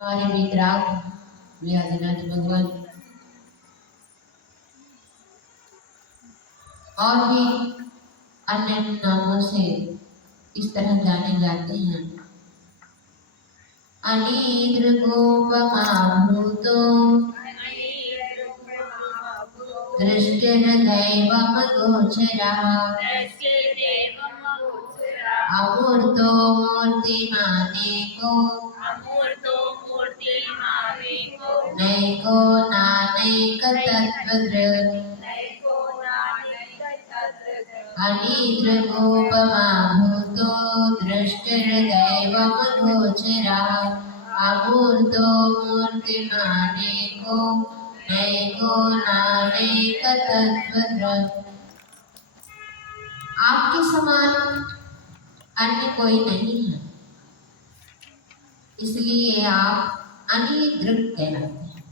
हमारे वितराग व्यासनाथ भगवान और भी अन्य नामों से इस तरह जाने जाते हैं। अनीद्र गोपमाभूतो दृष्टिर्दैवं गोचरः अमूर्तो मूर्तिमानेको नैको नानैकतत्त्वदृक् अनिद्रगोपमाभूतो दृष्टिर्दैवं गोचरः अमूर्तो मूर्तिमानेको नैको नानैकतत्त्वदृक्। आपके समान अन्य कोई नहीं है, इसलिए आप अनिदृक कहलाते हैं।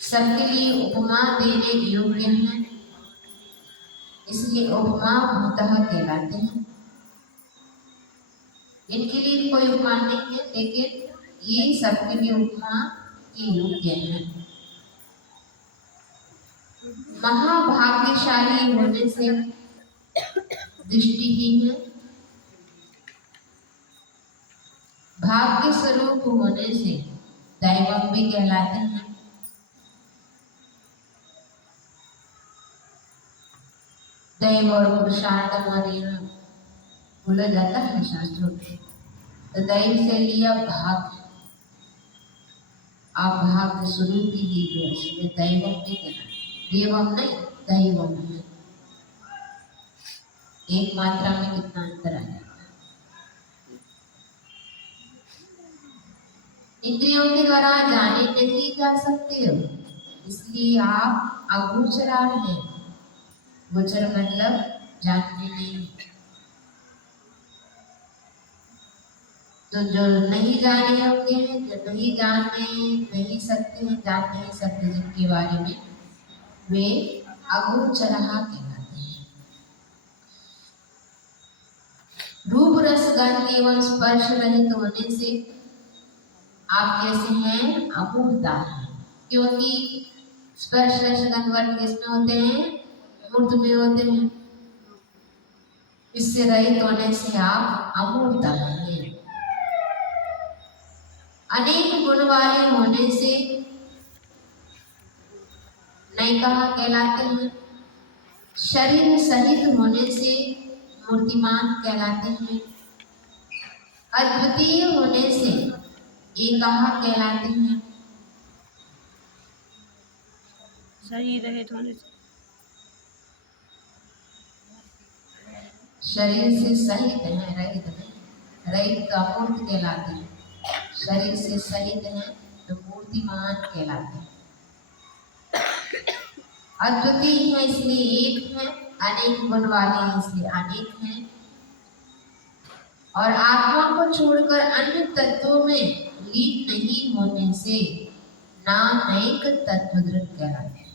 सबके लिए उपमा देने योग्य हैं, इसलिए उपमा भूतः कहलाते हैं। इनके लिए कोई उपमा नहीं है, लेकिन ये सबके लिए उपमा के योग्य हैं। महाभाग्यशाली होने से दृष्टिहीन है, भाग्य स्वरूप होने से दैवम भी कहलाते हैं। दैव और पुरुषार्थ हमारे यहाँ बोला जाता है शास्त्रों में। तो दैव से लिया भाग्य, आप भाग्य स्वरूप ही लीजिए, इसलिए दैवम भी कहना, देवम नहीं दैवम है। एक मात्रा में कितना अंतर आ जाता है। इंद्रियों के द्वारा जाने नहीं जा सकते हो, इसलिए आप अगोचरार हैं। गोचर मतलब जानने नहीं। तो जो नहीं जाने होंगे, जो नहीं जानने नहीं सकते हैं, जान नहीं सकते जिनके बारे में, वे अगोचरहा कहलाते हैं। रूप रस गंध एवं स्पर्श रहित होने से आप कैसे हैं? अमूर्ता है, क्योंकि स्पर्श रस गंध वर्ग किसमें होते हैं? मूर्त में होते हैं। इससे रहित होने से आप अमूर्ता हैं। अनेक गुण वाले होने से नैकः कहलाते हैं। शरीर सहित होने से मूर्तिमान कहलाते हैं। अद्वितीय होने से एकः कहलाते हैं। शरीर रहित होने से, शरीर से सहित है, रहित नहीं। रहित तो अमूर्त कहलाते हैं, शरीर से सहित है तो मूर्तिमान कहलाते हैं। अद्वितीय है इसलिए एक है, अनेक गुण वाले हैं इसलिए अनेक हैं, और आत्मा को छोड़कर अन्य तत्वों में लीन नहीं होने से नानैक तत्वदृक् कहलाते हैं।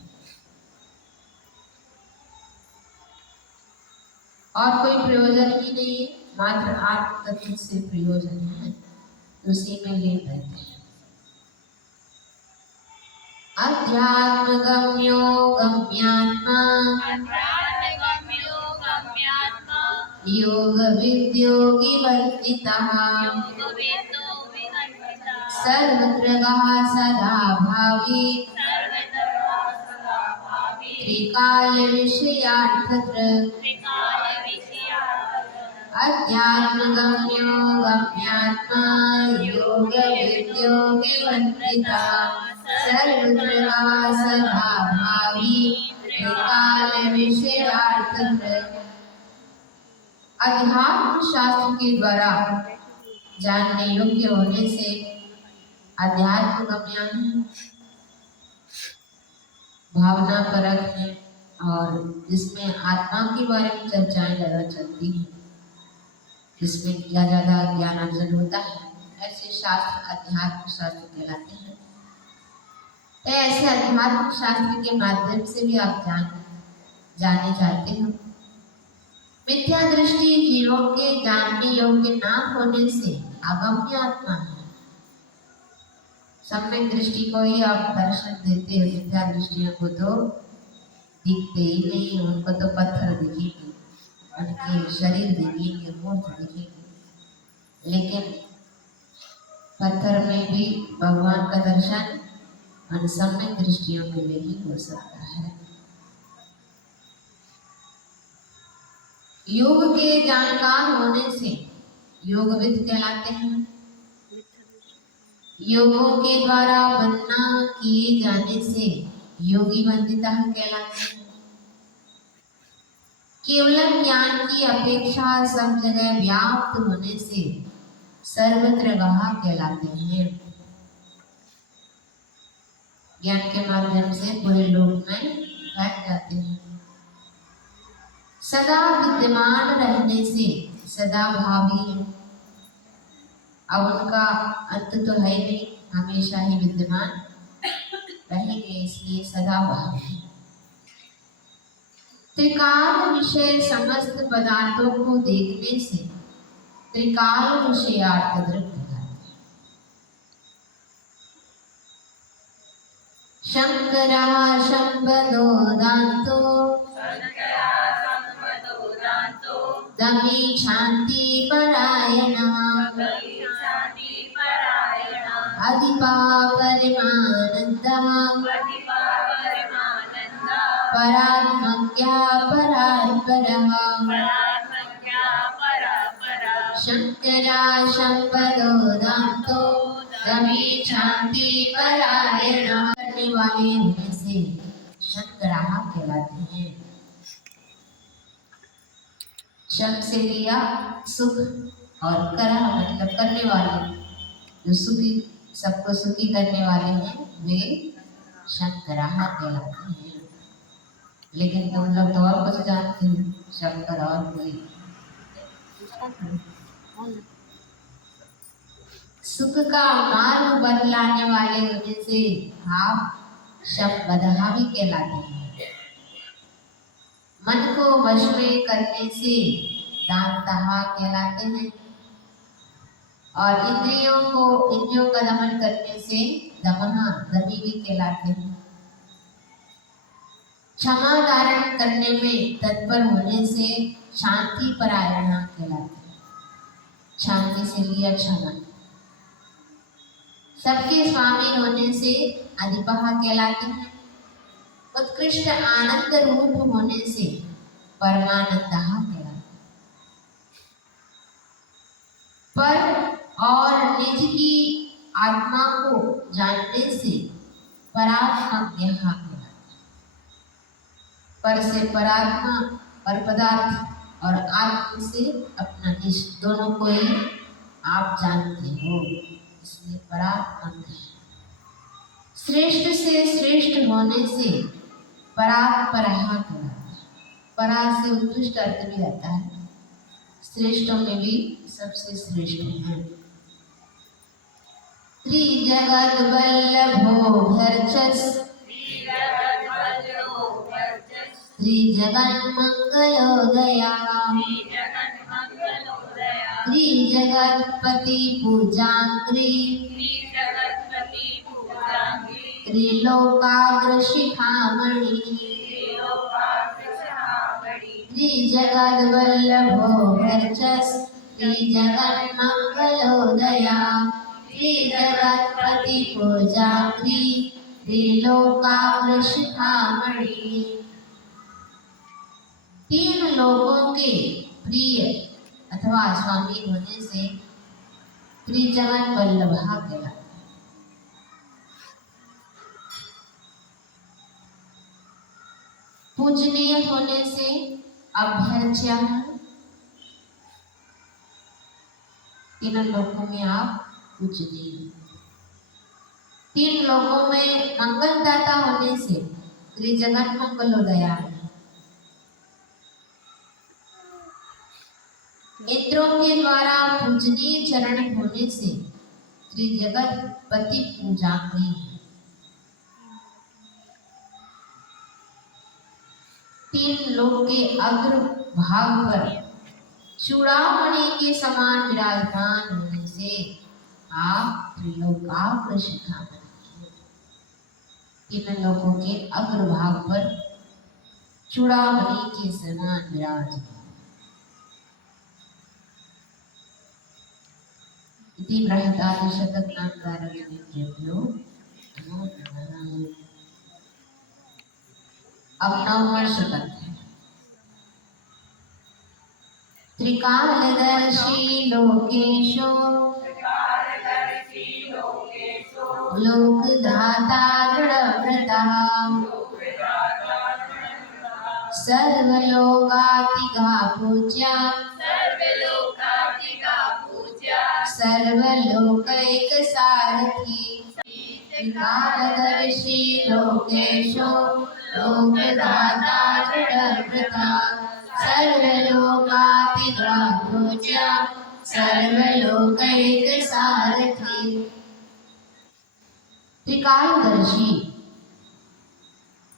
और कोई प्रयोजन ही नहीं है, मात्र आत्म तत्व से प्रयोजन है, उसी में लीन रहते हैं। अध्यात्म गम्यो गम्यात्मा योग विद्योगी वर्तितः सर्वत्र सदा भावी त्रिकाल विषयार्थदृक्। अध्यात्म गम्यो गम्यात्मा योग विद्योगी वर्तितः सर्वत्र सदा भावी त्रिकाल विषयार्थदृक्। अध्यात्म शास्त्र के द्वारा जानने योग्य होने से अध्यात्म गम्य है, भावना परक है, और जिसमें आत्मा के बारे में चर्चाएं ज्यादा चलती हैं, जिसमें ज्यादा ज्ञान अर्जन होता है, ऐसे शास्त्र अध्यात्म शास्त्र कहलाते हैं। ऐसे अध्यात्म शास्त्र के माध्यम से भी आप जाने चाहते हो मिथ्या दृष्टि जीवों के जानने योग्य न होने से अगम्य आत्मा है। सम्यक दृष्टि को ही आप दर्शन देते हो, मिथ्या दृष्टियों को तो दिखते ही नहीं, उनको तो पत्थर दिखेंगे, उनके शरीर दिखेंगे, मूर्त दिखेंगे, लेकिन पत्थर में भी भगवान का दर्शन और सम्यक दृष्टियों के लिए ही हो सकता है। योग के जानकार होने से योगविद कहलाते हैं। योगों के द्वारा वंदना किए जाने से योगी वंदिता कहलाते हैं। केवल ज्ञान की अपेक्षा सब जगह व्याप्त होने से सर्वत्र वहा कहलाते हैं। ज्ञान के माध्यम से पूरे लोक में फैल जाते हैं। सदा विद्यमान रहने से सदा भावी है। अब उनका अंत तो है नहीं, हमेशा ही विद्यमान रहेंगे, इसलिए सदा भावी है। त्रिकाल विषय समस्त पदार्थों को देखने से त्रिकाल विषयार्थ दृढ़ करते। शंकरा शंबदो दांतो दमी शांति परायणा अधिपा परिमानंदः परात्मज्ञा परात्परः। शंकरा शंबदो दांतो दमी शांति परायणा करने वाले होने से शंकरा कहलाते हैं। शम से लिया सुख और करा मतलब करने वाले, जो सुखी सबको सुखी करने वाले हैं वे शंकरा कहलाते हैं। लेकिन तुम लोग तो और कुछ जानते हो, शंकर और कोई सुख का मार्ग बदलाने वाले होने से आप शंबदहा भी कहलाते हैं। मन को वश में करने से दांतहा कहलाते हैं और इंद्रियों का दमन करने से दमहा दमी भी कहलाते हैं। क्षमा धारण करने में तत्पर होने से शांति परायणा कहलाते हैं। शांति से लिया क्षमा। सबके स्वामी होने से अधिपहा कहलाते हैं। उत्कृष्ट आनंद रूप होने से परमानंदः कहलाते हैं। पर और निज की आत्मा को जानने से परात्मज्ञः कहलाते हैं। पर से परात्मा, पर पदार्थ और आत्मा से अपना निज, दोनों को ही आप जानते हो, इसलिए परात्मज्ञ है। श्रेष्ठ से श्रेष्ठ होने से परात्परः कहलाते हैं। परा से उत्कृष्ट अर्थ भी आता है, श्रेष्ठों में भी सबसे श्रेष्ठ हैं। त्रिजगत वल्लभो भर्चस् त्रिजगन् मंगलोदया त्रिजगत्पति पूजांग्री त्रिलोकाग्र शिखामणि त्रिजगत् वल्लभो भर्चस् त्रिजगन् मंगलोदया त्रिजगत्पति पूजांग्री त्रिलोकाग्र शिखामणि। तीन लोगों के प्रिय अथवा स्वामी होने से त्रिजगन वल्लभा कहलाते हैं। पूजनीय होने से अभ्यर्च्या, तीन लोगों में आप पूजनीय। तीन लोगों में मंगलदाता होने से त्रिजगन मंगलोदया। इंद्रों के द्वारा पूजनीय चरण होने से त्रिजगत पति पूजाग्री है। तीन लोक के अग्र भाग पर चूड़ामणि के समान विराजमान होने से आप त्रिलोकाग्र शिखामणि, तीन लोगों के अग्रभाग पर चूड़ामणि के समान विराजमान। इति बृहदादिशतकनामकारकेभ्यो नमो नमः। अब 9वां शतक है। त्रिकालदर्शी लोकेशो लोकधाता दृढ़व्रता सर्वलोकातिगा पूज्या सर्वलोकैक सारथी त्रिकालदर्शी लोकेशो लोकधाता दृढ़व्रता सर्वलोकातिगा पूज्या सर्वलोकैक सारथी। त्रिकालदर्शी,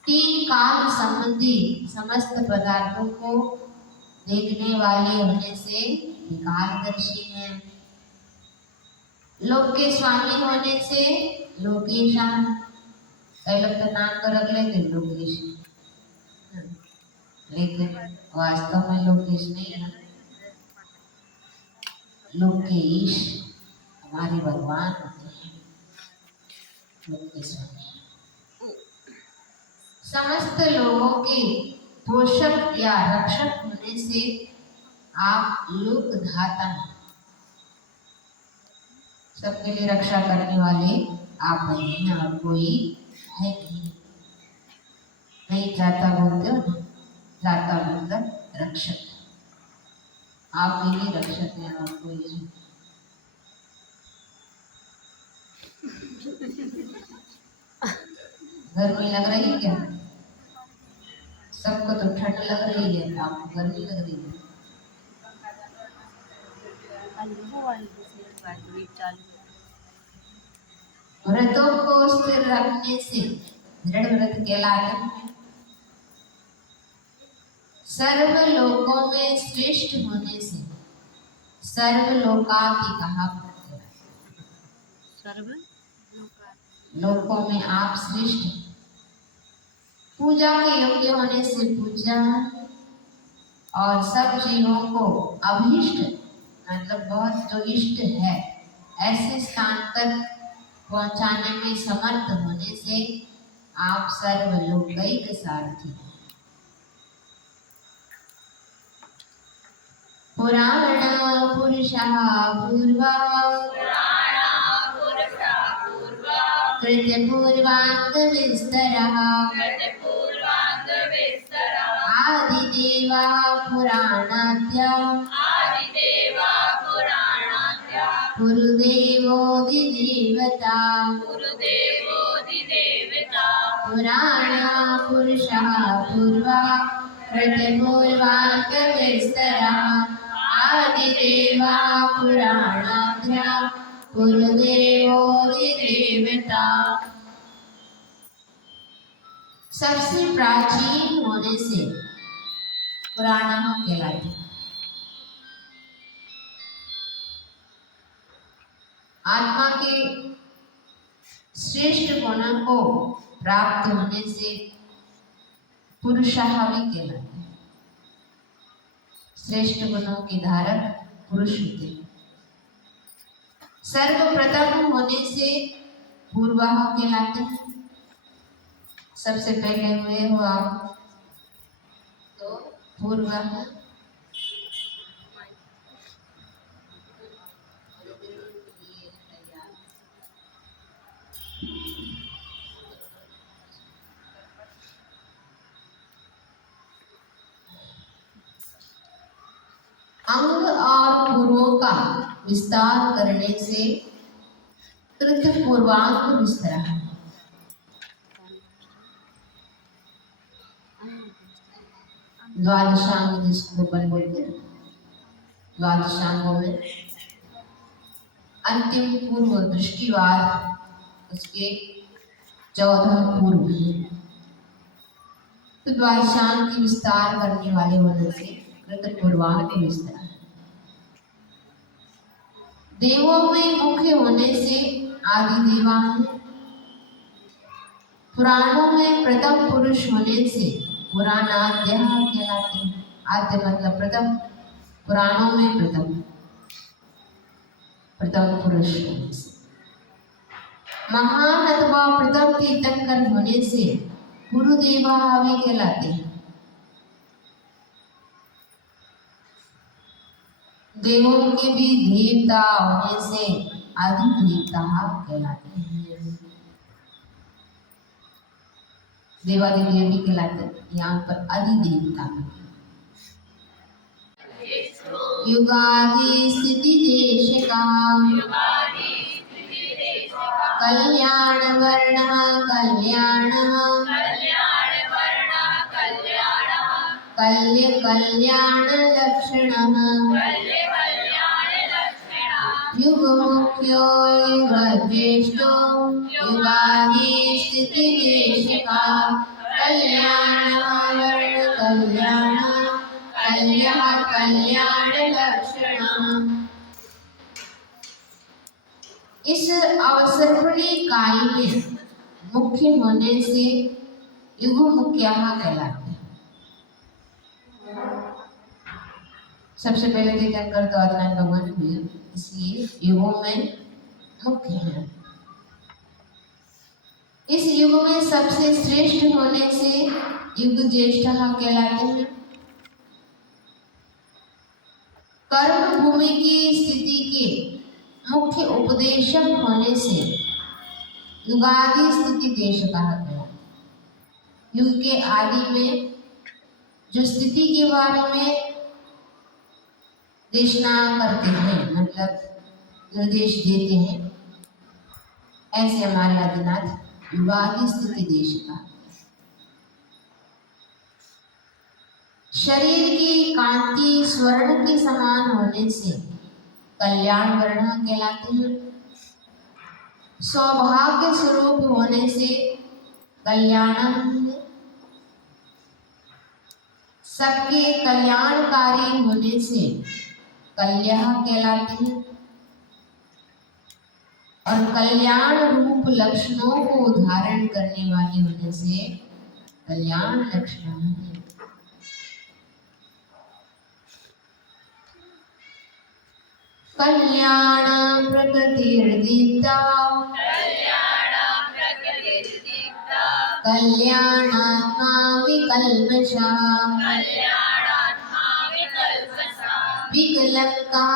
तीन काल संबंधी समस्त पदार्थों को देखने वाले होने से त्रिकालदर्शी है। लोक के स्वामी होने से लोकेशान, कई लोग तो नाम तो रख लेते लोकेश, लेकिन वास्तव में लोकेश नहीं है। लोकेश हमारे भगवान होते हैं। लोकेश समस्त लोगों के पोषक या रक्षक होने से आप लोकधाता हैं। सबके लिए रक्षा करने वाले आप ही हैं और कोई है नहीं। नहीं जाता बोलते हो ना, जाता मतलब रक्षक, आप ही रक्षक हैं और कोई है। गर्मी लग रही है क्या? सबको तो ठंड लग रही है, आपको गर्मी लग रही है। व्रतों को स्थिर रखने से दृढ़ व्रत कहलाते हैं। सर्वलोकों में श्रेष्ठ होने से सर्वलोकाधिकः, सर्व लोकों में आप श्रेष्ठ, पूजा के योग्य होने से पूजा, और सब जीवों को अभीष्ट मतलब बहुत जो इष्ट है ऐसे स्थान तक पहुंचाने में समर्थ होने से आप सर्वलोकैक सारथी हैं। पुराण पुरुषः पूर्वः कृत्य पूर्वांग विस्तरः आदिदेवा पुराणाद्या पुरुदेवोऽधिदेवता पुराण पुरुषः पूर्वः कृत्य पूर्वांग विस्तरः आदिदेवा पुराणाद्या पुरुदेवोऽधिदेवता। सबसे प्राचीन होने से पुराण कहलाते हैं। आत्मा के श्रेष्ठ गुणों को प्राप्त होने से पुरुषः भी कहलाते हैं। श्रेष्ठ गुणों के धारक पुरुष होते हैं। सर्वप्रथम होने से पूर्वः कहलाते हैं। सबसे पहले हुए हो आप तो पूर्वः। अंग और पुरों का विस्तार करने से कृत पूर्वांग विस्तरा है। द्वादशांग जिसको बोलते हैं, द्वादशांगों में अंतिम पूर्व दृष्टिवाद उसके 14 पूर्व हैं। तो द्वादशांग की विस्तार करने वाले होने से ऋतुपूर्वाक विस्तार। देवों में मुख्य होने से आदि देवा है। पुराणों में प्रथम पुरुष होने से पुराणाद्य कहलाते हैं। आद्य मतलब प्रथम, पुराणों में प्रथम पुरुष होने से। महान अथवा प्रथम तीर्थंकर होने से गुरुदेवा हवि कहलाते हैं। देवों के भी देवता होने से आदि देवता कहलाते हैं। देवादि देवी कहलाते हैं, यहाँ पर आदि देवता। युगादि स्थिति देश का कल्याण वर्ण कल्याण कल्याण लक्षण युग मुख्यो युग ज्येष्ठो युगादि स्थिति देश का कल्याण वर्ण कल्याण कल्याण लक्षण। इस अवसर्पणी काल में मुख्य होने से युग मुख्या कहलाते हैं। सबसे पहले तीर्थंकर तो आदिनाथ भगवान हुए, इसलिए युगों में मुख्य है। इस युग में सबसे श्रेष्ठ होने से युग ज्येष्ठ कहलाते हैं। कर्म भूमि की स्थिति के मुख्य उपदेशक होने से युगादि स्थिति देश कहा गया। युग के आदि में जो स्थिति के बारे में देशना करते हैं, मतलब निर्देश देते हैं, ऐसे हमारे आदिनाथ युगादि स्थिति देश का। शरीर की कांति स्वर्ण के समान होने से कल्याण वर्ण कहलाते हैं। सौभाग्य स्वरूप होने से कल्याणम, सबके कल्याणकारी होने से कल्याण कहलाते हैं। और कल्याण रूप लक्षणों को धारण करने वाली होने से कल्याण लक्षण है। कल्याण प्रकृतिर्दीप्ता कल्याणात्मा विकल्मषा विकलंका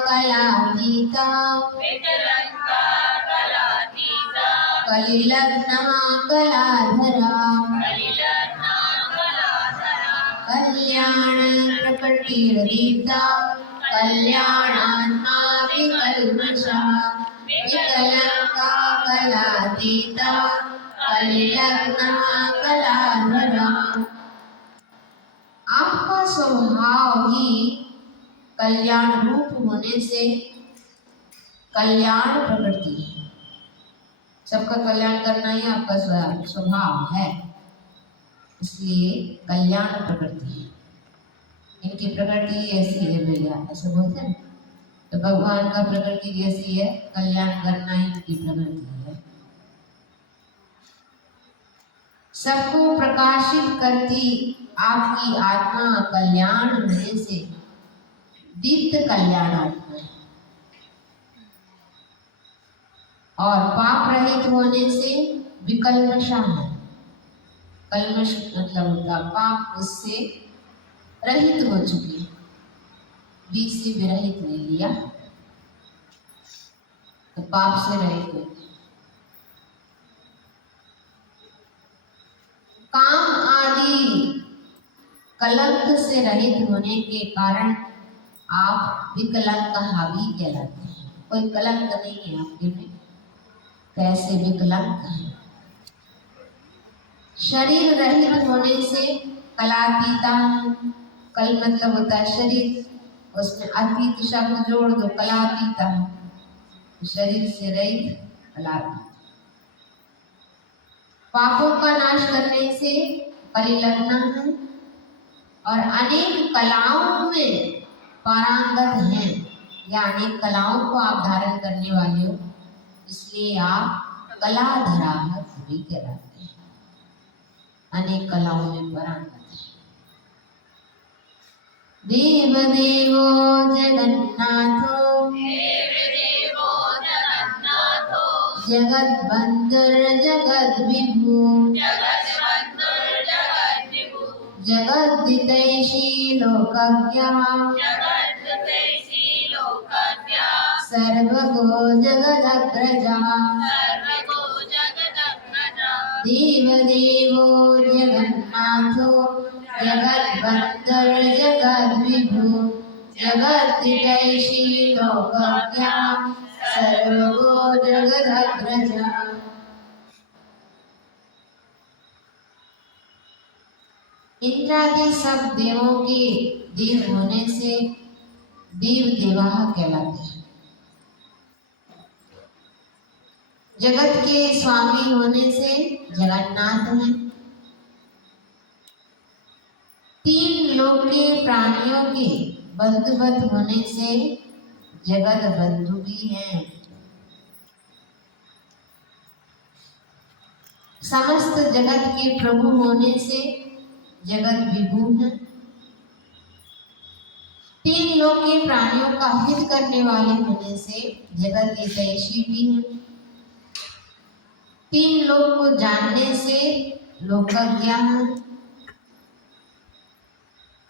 कलातीता कलिलग्ना कलाधरा। कल्याण प्रकृतिर्दीप्ता कल्याणात्मा विकल्मषा विकलंका कलातीता कलिलग्ना कलाधरा। आपका स्वभाव ही कल्याण रूप होने से कल्याण प्रकृति है। सबका कल्याण करना ही आपका स्वभाव है, इसलिए कल्याण प्रकृति है। इनकी प्रकृति ऐसी है भैया, ऐसे बोलते हैं। तो भगवान का प्रकृति जैसी है, कल्याण करना ही इनकी प्रकृति है। सबको प्रकाशित करती आपकी आत्मा कल्याण होने से दीप्त कल्याण आत्मा है। और पाप रहित होने से विकल्मषा है। कल्मष मतलब होता पाप, उससे रहित हो चुकी, बीज से विरहित ले लिया तो पाप से रहित हो गई। काम आदि कलंक से रहित होने के कारण आप विकलंक हावी कहलाते हैं। कोई कलंक नहीं है आपके में, कैसे विकलंक है। शरीर रहित होने से कलातीता, कल मतलब होता है शरीर, उसमें अतीत शब्द जोड़ दो, कलातीता, शरीर से रहित कलातीत। पापों का नाश करने से परिलग्न है और अनेक कलाओं में पारंगत हैं, या अनेक कलाओं को आप धारण करने वाले हो, इसलिए आप कलाधरा भी कहलाते हैं। अनेक कलाओं में पारंगत है। देव देवो जगन्नाथो, जगत बंधुर जगत विभु, जगद्दितैषी लोकज्ञः, सर्वगो जगदग्रजः। देव देवो जगन्नाथो, जगद्बन्धुर जगद्विभु, जगद्दितैषी लोकज्ञः, सर्वगो जगदग्रजः। इंद्रादि सब देवों के देव होने से देव देवाः कहलाते हैं। जगत के स्वामी होने से जगन्नाथ हैं। तीन लोक के प्राणियों के बंधुवत होने से जगत बंधु भी हैं। समस्त जगत के प्रभु होने से जगत विभु है। तीन लोक के प्राणियों का हित करने वाले होने से जगत हितैषी भी है। तीन लोक को जानने से लोकज्ञ है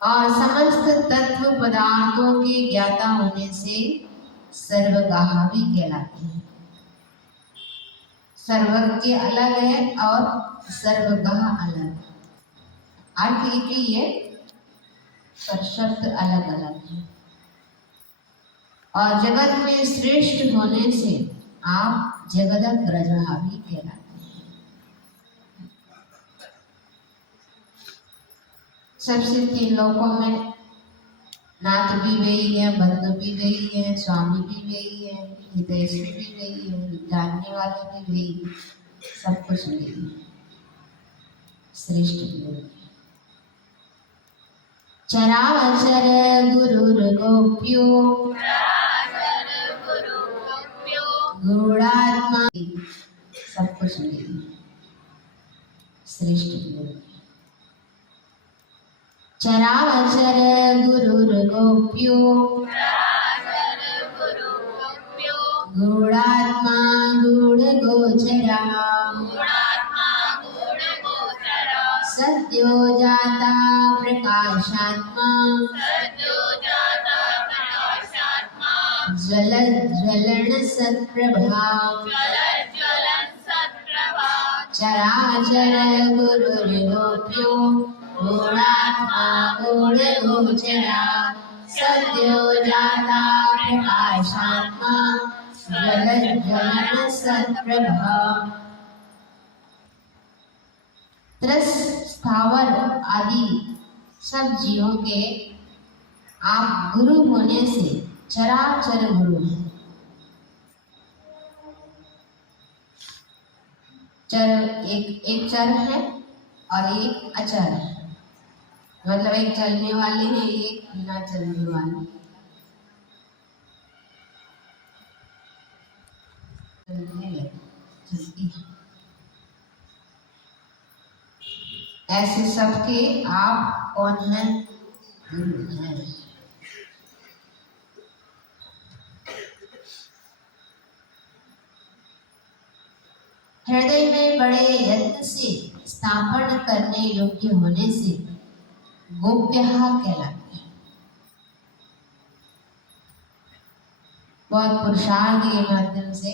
और समस्त तत्व पदार्थों के ज्ञाता होने से सर्वगाह भी कहलाते हैं। सर्वज्ञ अलग है और सर्वगाह अलग। अर्थ एक ही है पर शब्द अलग अलग है। और जगत में श्रेष्ठ होने से आप जगदग्रजः भी कहलाते हैं। सबसे तीन लोकों में नाथ भी वही है, बंधु भी वही है, स्वामी भी वही है, हितैषी भी वही है, जानने वाले भी वही, सब कुछ वही है, श्रेष्ठ भी वही है। चराचर गुरुर्गोप्यो गूढ़ात्मा, सब कुछ वही है, श्रेष्ठ भी वही है। चराचर गुरुर्गोप्यो गूढ़ात्मा गूढ़गोचरः, सद्यो जाता प्रकाशात्मा, ज्वलन सत्प्रभा। चराचर गुरुर्गोप्यो गूढ़ात्मा गूढ़गोचरः, सद्यो जाता प्रकाशात्मा, ज्वलन सत्प्रभा। त्रस स्थावर आदि सब जीवों के आप गुरु होने से चराचर गुरु हैं। चर एक चर है और एक अचर है, मतलब एक चलने वाले हैं, एक बिना चलने वाले। चलती है। ऐसे सबके आप कौन हैं? गुरु हैं। हृदय में बड़े यत्न से स्थापन करने योग्य होने से गोप्य कहलाते हैं। बहुत पुरुषार्थ के माध्यम से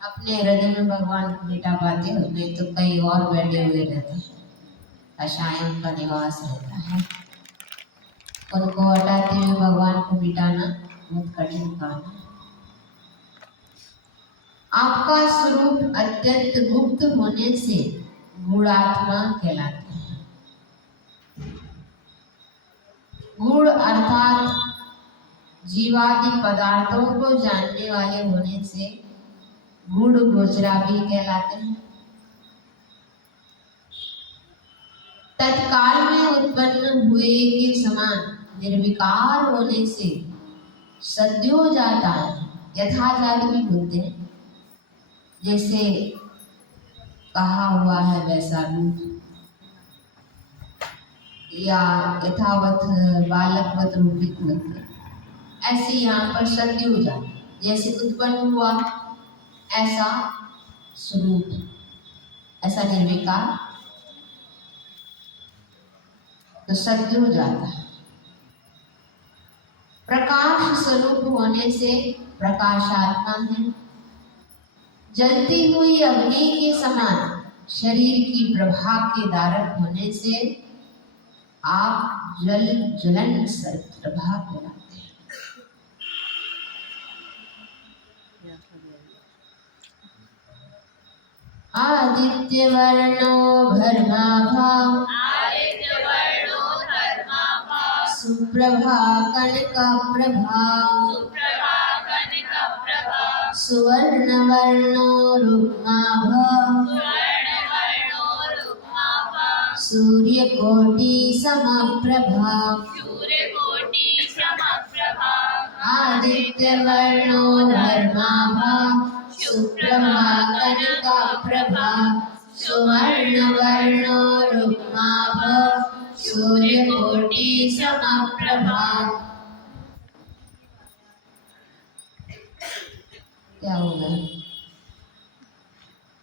अपने हृदय में भगवान को बिठा पाते हो, नहीं तो कई और बैठे हुए रहते हैं, अशाएं उनका निवास रहता है। उनको हटाते हुए भगवान को बिठाना बहुत कठिन काम है। आपका स्वरूप अत्यंत गुप्त होने से गूढ़ात्मा कहलाते हैं। गूढ़ अर्थात जीवादि पदार्थों को जानने वाले होने से गूढ़ गोचरा भी कहलाते हैं। तत्काल में उत्पन्न हुए के समान निर्विकार होने से सद्यो जाता है, यथाजात भी बोलते हैं, जैसे कहा हुआ है वैसा रूप, या यथावत बालकवत रूपित बोलते हैं। ऐसे यहाँ पर सद्यो जाता, जैसे उत्पन्न हुआ ऐसा स्वरूप, ऐसा निर्विकार, तो सद्यो जाता है। प्रकाश स्वरूप होने से प्रकाशात्मा है। जलती हुई अग्नि के समान शरीर की प्रभा के धारक होने से आप जलन सर्प प्रभा कहलाते हैं। आदित्य वर्णो भर्माभा सुप्रभा कनक प्रभा सुवर्ण वर्णो रुक्माभ सूर्यकोटि समप्रभा आदित्य वर्णो धर्माभा सुप्रभा कनक प्रभा सुवर्ण वर्णो रुक्माभ सूर्यकोटि समप्रभा। क्या होगा?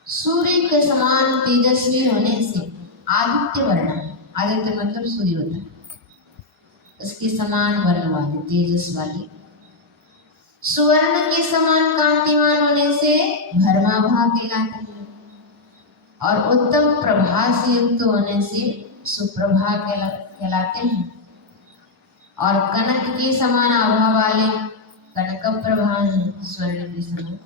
सूर्य के समान तेजस्वी होने से आदित्य वर्ण, आदित्य मतलब सूर्य होता है, उसके समान वर्ण वाले तेजस वाली, सुवर्ण के समान कांतिमान होने से भर्माभा कहलाते हैं, और उत्तम प्रभा से युक्त होने से सुप्रभा कहलाते हैं, और कनक के समान आभा वाले कनक प्रभा है स्वर्ण के समान,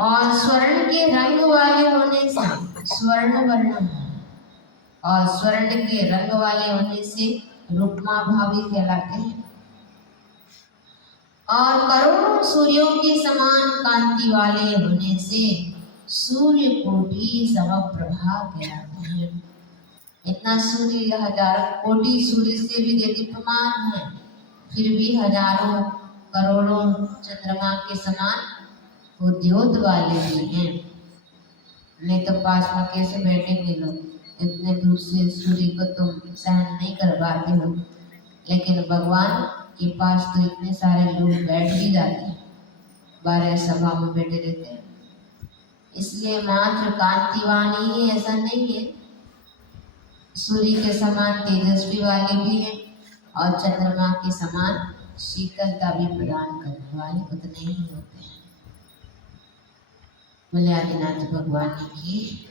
और स्वर्ण के रंग वाले होने से स्वर्ण वर्ण है, और स्वर्ण के रंग वाले होने से रुक्मा भावी कहलाते हैं, और करोड़ों सूर्यों के समान कांति वाले होने से सूर्य कोटि समप्रभा कहलाते हैं। इतना सूर्य हजारों कोटि सूर्य से भी दीप्यमान है, फिर भी हजारों करोड़ों चंद्रमा के समान उद्योत वाले भी हैं। नहीं तो पास में कैसे बैठेंगे लोग? इतने दूर से सूर्य को तुम सहन नहीं कर पाते हो, लेकिन भगवान के पास तो इतने सारे लोग बैठ भी जाते हैं, 12 सभा में बैठे रहते हैं। इसलिए मात्र कांतिवान ही है ऐसा नहीं है, सूर्य के समान तेजस्वी वाले भी हैं, और चंद्रमा के समान शीतलता भी प्रदान करने वाले उतने ही होते हैं। बोले आदिनाथ भगवान की